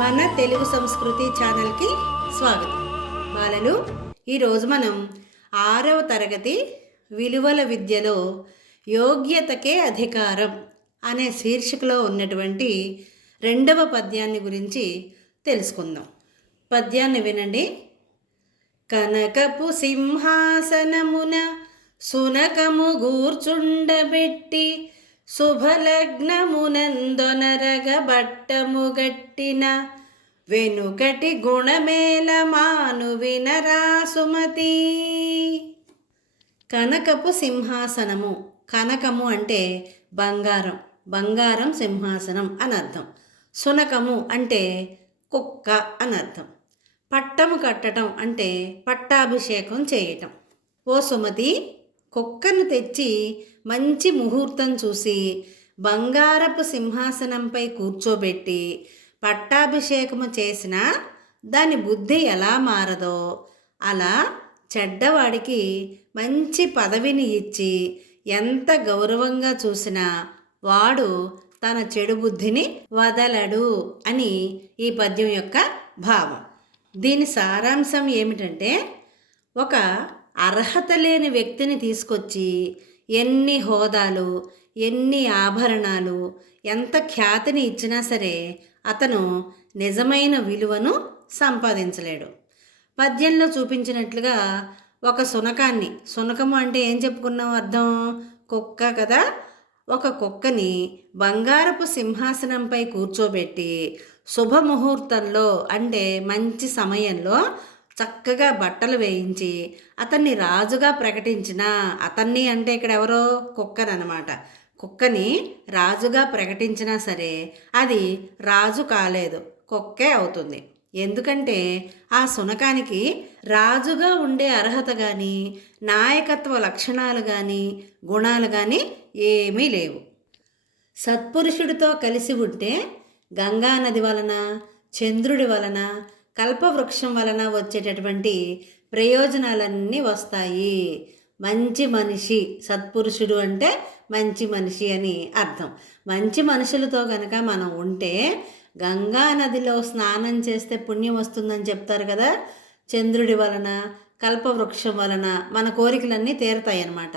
మన తెలుగు సంస్కృతి ఛానల్కి స్వాగతం. బాలలు, ఈరోజు మనం 6వ తరగతి విలువల విద్యలో యోగ్యతకే అధికారం అనే శీర్షికలో ఉన్నటువంటి 2వ పద్యాన్ని గురించి తెలుసుకుందాం. పద్యాన్ని వినండి. కనకపు సింహాసనమున సునకము గూర్చుండబెట్టి శుభలగ్నమునందొనరగ బట్టము గట్టిన వెనుకటి గుణమేల మాను వినరా సుమతి. కనకపు సింహాసనము. కనకము అంటే బంగారం, బంగారం సింహాసనం అని అర్థం. సునకము అంటే కుక్క అని అర్థం. పట్టము కట్టడం అంటే పట్టాభిషేకం చేయటం. ఓ సుమతి, కుక్కను తెచ్చి మంచి ముహూర్తం చూసి బంగారపు సింహాసనంపై కూర్చోబెట్టి పట్టాభిషేకము చేసినా దాని బుద్ధి ఎలా మారదో అలా చెడ్డవాడికి మంచి పదవిని ఇచ్చి ఎంత గౌరవంగా చూసినా వాడు తన చెడు బుద్ధిని వదలడు అని ఈ పద్యం యొక్క భావం. దీని సారాంశం ఏమిటంటే, ఒక అర్హత లేని వ్యక్తిని తీసుకొచ్చి ఎన్ని హోదాలు, ఎన్ని ఆభరణాలు, ఎంత ఖ్యాతిని ఇచ్చినా సరే అతను నిజమైన విలువను సంపాదించలేడు. పద్యంలో చూపించినట్లుగా ఒక సునకాన్ని, సునకము అంటే ఏం చెప్పుకున్నాం అర్థం? కుక్క కదా. ఒక కుక్కని బంగారపు సింహాసనంపై కూర్చోబెట్టి శుభముహూర్తంలో అంటే మంచి సమయంలో చక్కగా బట్టలు వేయించి అతన్ని రాజుగా ప్రకటించిన, అతన్ని అంటే ఇక్కడ ఎవరో కుక్కనమాట, కుక్కని రాజుగా ప్రకటించినా సరే అది రాజు కాలేదు, కుక్కే అవుతుంది. ఎందుకంటే ఆ సునకానికి రాజుగా ఉండే అర్హత కానీ నాయకత్వ లక్షణాలు కానీ గుణాలు కానీ ఏమీ లేవు. సత్పురుషుడితో కలిసి ఉంటే గంగానది వలన, చంద్రుడి వలన, కల్పవృక్షం వలన వచ్చేటటువంటి ప్రయోజనాలన్నీ వస్తాయి. మంచి మనిషి, సత్పురుషుడు అంటే మంచి మనిషి అని అర్థం. మంచి మనుషులతో కనుక మనం ఉంటే గంగా నదిలో స్నానం చేస్తే పుణ్యం వస్తుందని చెప్తారు కదా. చంద్రుడి వలన, కల్పవృక్షం వలన మన కోరికలన్నీ తీరుతాయి అన్నమాట.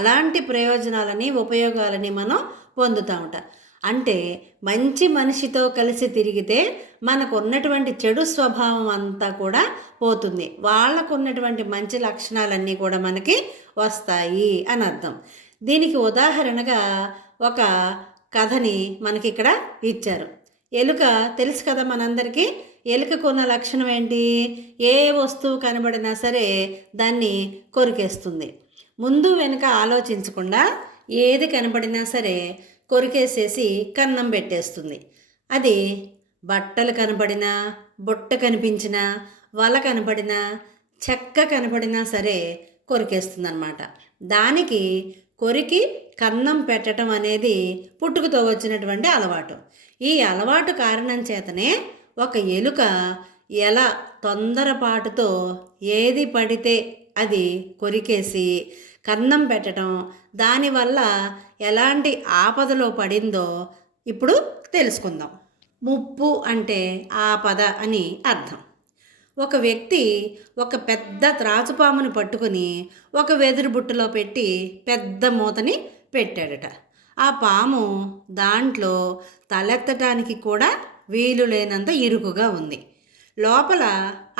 అలాంటి ప్రయోజనాలని, ఉపయోగాలని మనం పొందుతామట. అంటే మంచి మనిషితో కలిసి తిరిగితే మనకు ఉన్నటువంటి చెడు స్వభావం అంతా కూడా పోతుంది, వాళ్ళకు ఉన్నటువంటి మంచి లక్షణాలన్నీ కూడా మనకి వస్తాయి అని అర్థం. దీనికి ఉదాహరణగా ఒక కథని మనకి ఇక్కడ ఇచ్చారు. ఎలుక తెలుసు కదా మనందరికీ. ఎలుకకున్న లక్షణం ఏంటి? ఏ వస్తువు కనబడినా సరే దాన్ని కొరికేస్తుంది. ముందు వెనుక ఆలోచించకుండా ఏది కనబడినా సరే కొరికేసేసి కన్నం పెట్టేస్తుంది. అది బట్టలు కనబడినా, బుట్ట కనిపించినా, వల కనబడినా, చెక్క కనబడినా సరే కొరికేస్తుంది అన్నమాట. దానికి కొరికి కన్నం పెట్టడం అనేది పుట్టుకతో వచ్చినటువంటి అలవాటు. ఈ అలవాటు కారణం చేతనే ఒక ఎలుక ఎలా తొందరపాటుతో ఏది పడితే అది కొరికేసి కన్నం పెట్టడం, దానివల్ల ఎలాంటి ఆపదలో పడిందో ఇప్పుడు తెలుసుకుందాం. ముప్పు అంటే ఆపద అని అర్థం. ఒక వ్యక్తి ఒక పెద్ద త్రాచుపామును పట్టుకుని ఒక వెదురు బుట్టలో పెట్టి పెద్ద మూతని పెట్టాడట. ఆ పాము దాంట్లో తలెత్తడానికి కూడా వీలు లేనంత ఇరుకుగా ఉంది. లోపల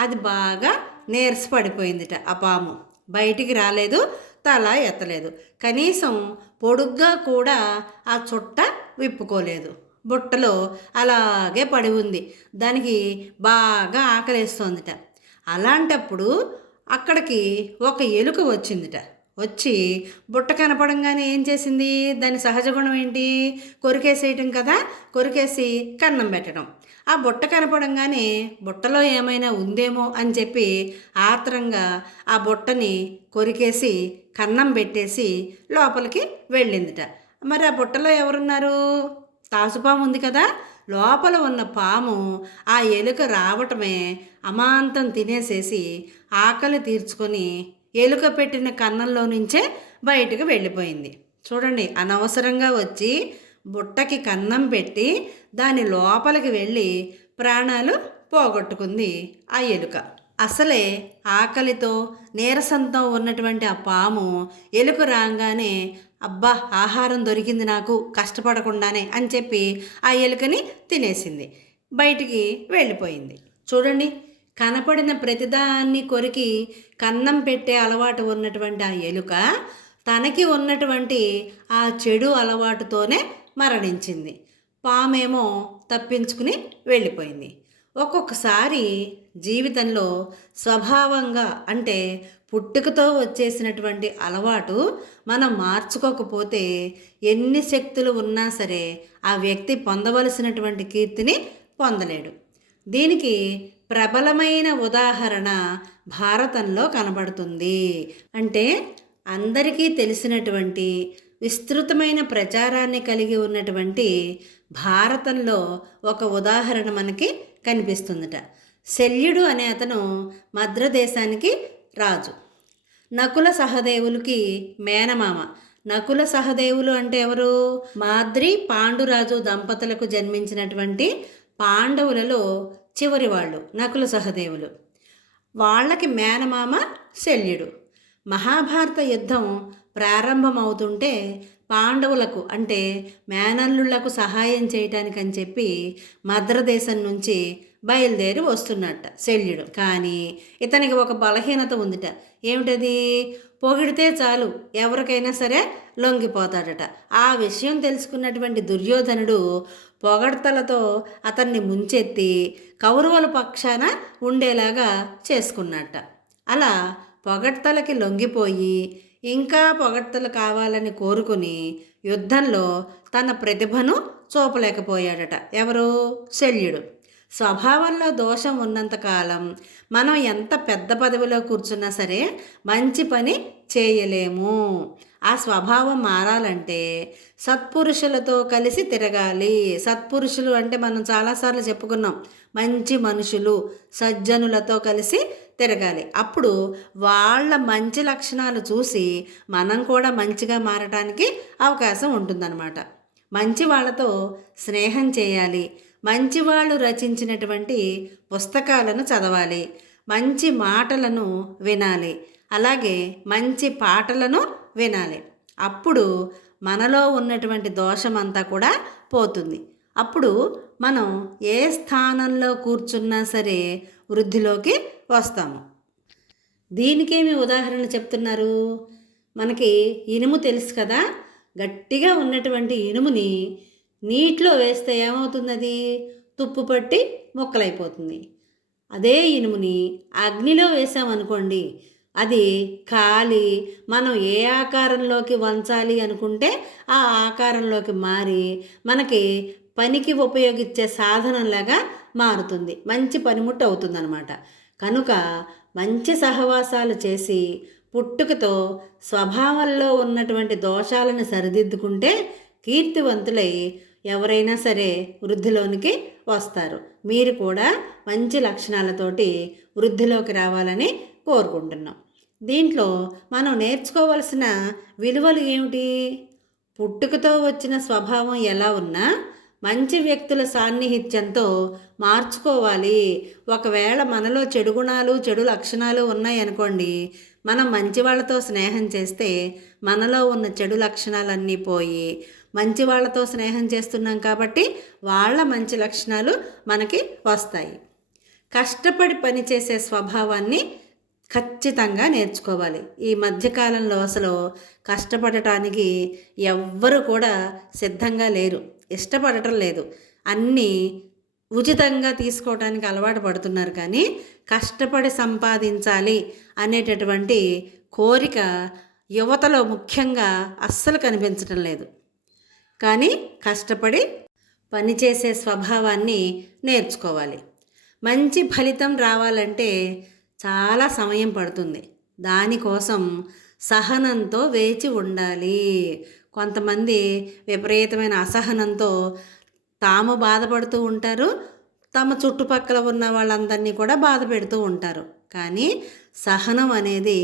అది బాగా నీరసపడిపోయిందిట. ఆ పాము బయటికి రాలేదు, తల ఎత్తలేదు, కనీసం పొడుగ్గా కూడా ఆ చుట్ట విప్పుకోలేదు. బుట్టలో అలాగే పడి ఉంది. దానికి బాగా ఆకలేస్తోందిట. అలాంటప్పుడు అక్కడికి ఒక ఎలుక వచ్చిందిట. వచ్చి బుట్ట కనపడంగానే ఏం చేసింది? దాని సహజ గుణం ఏంటి? కొరికేసేయటం కదా. కొరికేసి కన్నం పెట్టడం. ఆ బుట్ట కనపడంగానే బుట్టలో ఏమైనా ఉందేమో అని చెప్పి ఆత్రంగా ఆ బుట్టని కొరికేసి కన్నం పెట్టేసి లోపలికి వెళ్ళిందిట. మరి ఆ బుట్టలో ఎవరున్నారు? తాసుపాము ఉంది కదా. లోపల ఉన్న పాము ఆ ఎలుక రావటమే అమాంతం తినేసేసి ఆకలి తీర్చుకొని ఎలుక పెట్టిన కన్నంలో నుంచే బయటకు వెళ్ళిపోయింది. చూడండి, అనవసరంగా వచ్చి బుట్టకి కన్నం పెట్టి దాని లోపలికి వెళ్ళి ప్రాణాలు పోగొట్టుకుంది ఆ ఎలుక. అసలే ఆకలితో నీరసంతో ఉన్నటువంటి ఆ పాము ఎలుక రాగానే అబ్బా ఆహారం దొరికింది నాకు కష్టపడకుండానే అని చెప్పి ఆ ఎలుకని తినేసింది, బయటికి వెళ్ళిపోయింది. చూడండి, కనపడిన ప్రతిదాన్ని కొరికి కన్నం పెట్టే అలవాటు ఉన్నటువంటి ఆ ఎలుక తనకి ఉన్నటువంటి ఆ చెడు అలవాటుతోనే మరణించింది. పామేమో తప్పించుకుని వెళ్ళిపోయింది. ఒక్కొక్కసారి జీవితంలో స్వభావంగా అంటే పుట్టుకతో వచ్చేసినటువంటి అలవాటు మనం మార్చుకోకపోతే ఎన్ని శక్తులు ఉన్నా సరే ఆ వ్యక్తి పొందవలసినటువంటి కీర్తిని పొందలేడు. దీనికి ప్రబలమైన ఉదాహరణ భారతంలో కనబడుతుంది. అంటే అందరికీ తెలిసినటువంటి విస్తృతమైన ప్రచారాన్ని కలిగి ఉన్నటువంటి భారతంలో ఒక ఉదాహరణ మనకి కనిపిస్తుందట. శల్యుడు అనే అతను మద్రదేశానికి రాజు. నకుల సహదేవులకి మేనమామ. నకుల సహదేవులు అంటే ఎవరు? మాద్రి పాండురాజు దంపతులకు జన్మించినటువంటి పాండవులలో చివరి వాళ్ళు నకుల సహదేవులు. వాళ్ళకి మేనమామ శల్యుడు. మహాభారత యుద్ధం ప్రారంభమవుతుంటే పాండవులకు అంటే మేనల్లుళ్లకు సహాయం చేయటానికని చెప్పి మద్రదేశం నుంచి బయలుదేరి వస్తున్నట్ట శల్యుడు. కానీ ఇతనికి ఒక బలహీనత ఉందిట. ఏమిటది? పొగిడితే చాలు ఎవరికైనా సరే లొంగిపోతాడట. ఆ విషయం తెలుసుకున్నటువంటి దుర్యోధనుడు పొగడ్తలతో అతన్ని ముంచెత్తి కౌరవుల పక్షాన ఉండేలాగా చేసుకున్నట్ట. అలా పొగడ్తలకి లొంగిపోయి ఇంకా పొగడ్తలు కావాలని కోరుకుని యుద్ధంలో తన ప్రతిభను చూపలేకపోయాడట. ఎవరు? శల్యుడు. స్వభావంలో దోషం ఉన్నంతకాలం మనం ఎంత పెద్ద పదవిలో కూర్చున్నా సరే మంచి పని చేయలేము. ఆ స్వభావం మారాలంటే సత్పురుషులతో కలిసి తిరగాలి. సత్పురుషులు అంటే మనం చాలాసార్లు చెప్పుకున్నాం, మంచి మనుషులు సజ్జనులతో కలిసి తిరగాలి. అప్పుడు వాళ్ళ మంచి లక్షణాలు చూసి మనం కూడా మంచిగా మారటానికి అవకాశం ఉంటుందన్నమాట. మంచి వాళ్ళతో స్నేహం చేయాలి. మంచి వాళ్ళు రచించినటువంటి పుస్తకాలను చదవాలి. మంచి మాటలను వినాలి. అలాగే మంచి పాటలను వినాలి. అప్పుడు మనలో ఉన్నటువంటి దోషమంతా కూడా పోతుంది. అప్పుడు మనం ఏ స్థానంలో కూర్చున్నా సరే వృద్ధిలోకి వస్తాము. దీనికేమి ఉదాహరణ చెప్తున్నారు? మనకి ఇనుము తెలుసు కదా, గట్టిగా ఉన్నటువంటి ఇనుముని నీటిలో వేస్తే ఏమవుతుంది? అది తుప్పు పట్టి ముక్కలైపోతుంది. అదే ఇనుముని అగ్నిలో వేసామనుకోండి, అది కాలి మనం ఏ ఆకారంలోకి వంచాలి అనుకుంటే ఆ ఆకారంలోకి మారి మనకి పనికి ఉపయోగించే సాధనంలాగా మారుతుంది. మంచి పనిముట్టు అవుతుందన్నమాట. కనుక మంచి సహవాసాలు చేసి పుట్టుకతో స్వభావంలో ఉన్నటువంటి దోషాలను సరిదిద్దుకుంటే కీర్తివంతులై ఎవరైనా సరే వృద్ధిలోనికి వస్తారు. మీరు కూడా మంచి లక్షణాలతోటి వృద్ధిలోకి రావాలని కోరుకుంటున్నాం. దీంట్లో మనం నేర్చుకోవలసిన విలువలు ఏమిటి? పుట్టుకతో వచ్చిన స్వభావం ఎలా ఉన్నా మంచి వ్యక్తుల సాన్నిహిత్యంతో మార్చుకోవాలి. ఒకవేళ మనలో చెడు గుణాలు చెడు లక్షణాలు ఉన్నాయనుకోండి, మనం మంచి వాళ్ళతో స్నేహం చేస్తే మనలో ఉన్న చెడు లక్షణాలన్నీ పోయి మంచి వాళ్ళతో స్నేహం చేస్తున్నాం కాబట్టి వాళ్ళ మంచి లక్షణాలు మనకి వస్తాయి. కష్టపడి పనిచేసే స్వభావాన్ని ఖచ్చితంగా నేర్చుకోవాలి. ఈ మధ్యకాలంలో అసలు కష్టపడటానికి ఎవ్వరు కూడా సిద్ధంగా లేరు, ఇష్టపడటం లేదు. అన్నీ ఉచితంగా తీసుకోవడానికి అలవాటు పడుతున్నారు. కానీ కష్టపడి సంపాదించాలి అనేటటువంటి కోరిక యువతలో ముఖ్యంగా అస్సలు కనిపించటం లేదు. కానీ కష్టపడి పనిచేసే స్వభావాన్ని నేర్చుకోవాలి. మంచి ఫలితం రావాలంటే చాలా సమయం పడుతుంది. దానికోసం సహనంతో వేచి ఉండాలి. కొంతమంది విపరీతమైన అసహనంతో తాము బాధపడుతూ ఉంటారు, తమ చుట్టుపక్కల ఉన్న వాళ్ళందరినీ కూడా బాధ పెడుతూ ఉంటారు. కానీ సహనం అనేది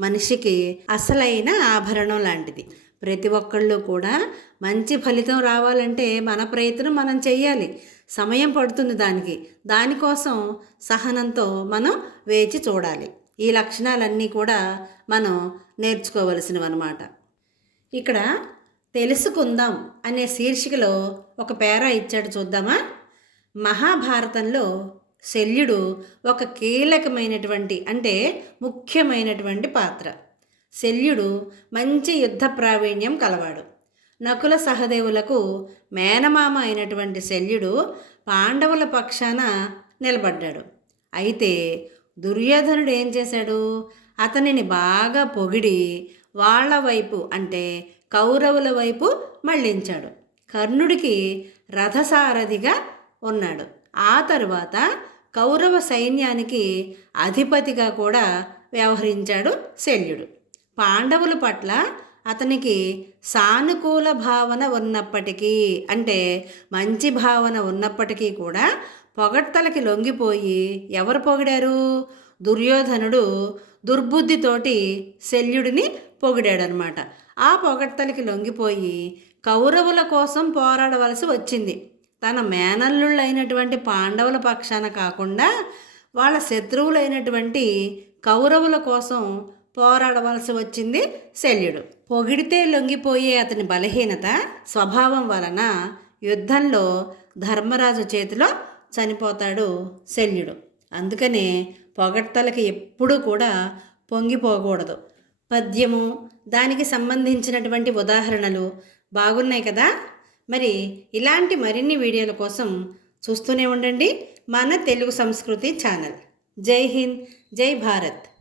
మనిషికి అసలైన ఆభరణం లాంటిది. ప్రతి ఒక్కళ్ళు కూడా మంచి ఫలితం రావాలంటే మన ప్రయత్నం మనం చెయ్యాలి. సమయం పడుతుంది దానికి. దానికోసం సహనంతో మనం వేచి చూడాలి. ఈ లక్షణాలన్నీ కూడా మనం నేర్చుకోవలసినవన్నమాట. ఇక్కడ తెలుసుకుందాం అనే శీర్షికలో ఒక పేరా ఇచ్చాడు, చూద్దామా. మహాభారతంలో శల్యుడు ఒక కీలకమైనటువంటి అంటే ముఖ్యమైనటువంటి పాత్ర. శల్యుడు మంచి యుద్ధ ప్రావీణ్యం కలవాడు. నకుల సహదేవులకు మేనమామ అయినటువంటి శల్యుడు పాండవుల పక్షాన నిలబడ్డాడు. అయితే దుర్యోధనుడు ఏం చేశాడు? అతనిని బాగా పొగిడి వాళ్ళ వైపు అంటే కౌరవుల వైపు మళ్ళించాడు. కర్ణుడికి రథసారథిగా ఉన్నాడు. ఆ తరువాత కౌరవ సైన్యానికి అధిపతిగా కూడా వ్యవహరించాడు శల్యుడు. పాండవుల పట్ల అతనికి సానుకూల భావన ఉన్నప్పటికీ అంటే మంచి భావన ఉన్నప్పటికీ కూడా పొగడ్తలకి లొంగిపోయి ఎవరు పొగిడారు? దుర్యోధనుడు దుర్బుద్ధితోటి శల్యుడిని పొగిడాడనమాట. ఆ పొగడ్తలకి లొంగిపోయి కౌరవుల కోసం పోరాడవలసి వచ్చింది. తన మేనల్లుళ్ళైనటువంటి పాండవుల పక్షాన కాకుండా వాళ్ళ శత్రువులైనటువంటి కౌరవుల కోసం పోరాడవలసి వచ్చింది శల్యుడు. పొగిడితే లొంగిపోయే అతని బలహీనత స్వభావం వలన యుద్ధంలో ధర్మరాజు చేతిలో చనిపోతాడు శల్యుడు. అందుకనే పొగడ్తలకి ఎప్పుడూ కూడా పొంగిపోకూడదు. పద్యము, దానికి సంబంధించినటువంటి ఉదాహరణలు బాగున్నాయి కదా. మరి ఇలాంటి మరిన్ని వీడియోల కోసం చూస్తూనే ఉండండి మన తెలుగు సంస్కృతి ఛానల్. జై హింద్, జై భారత్.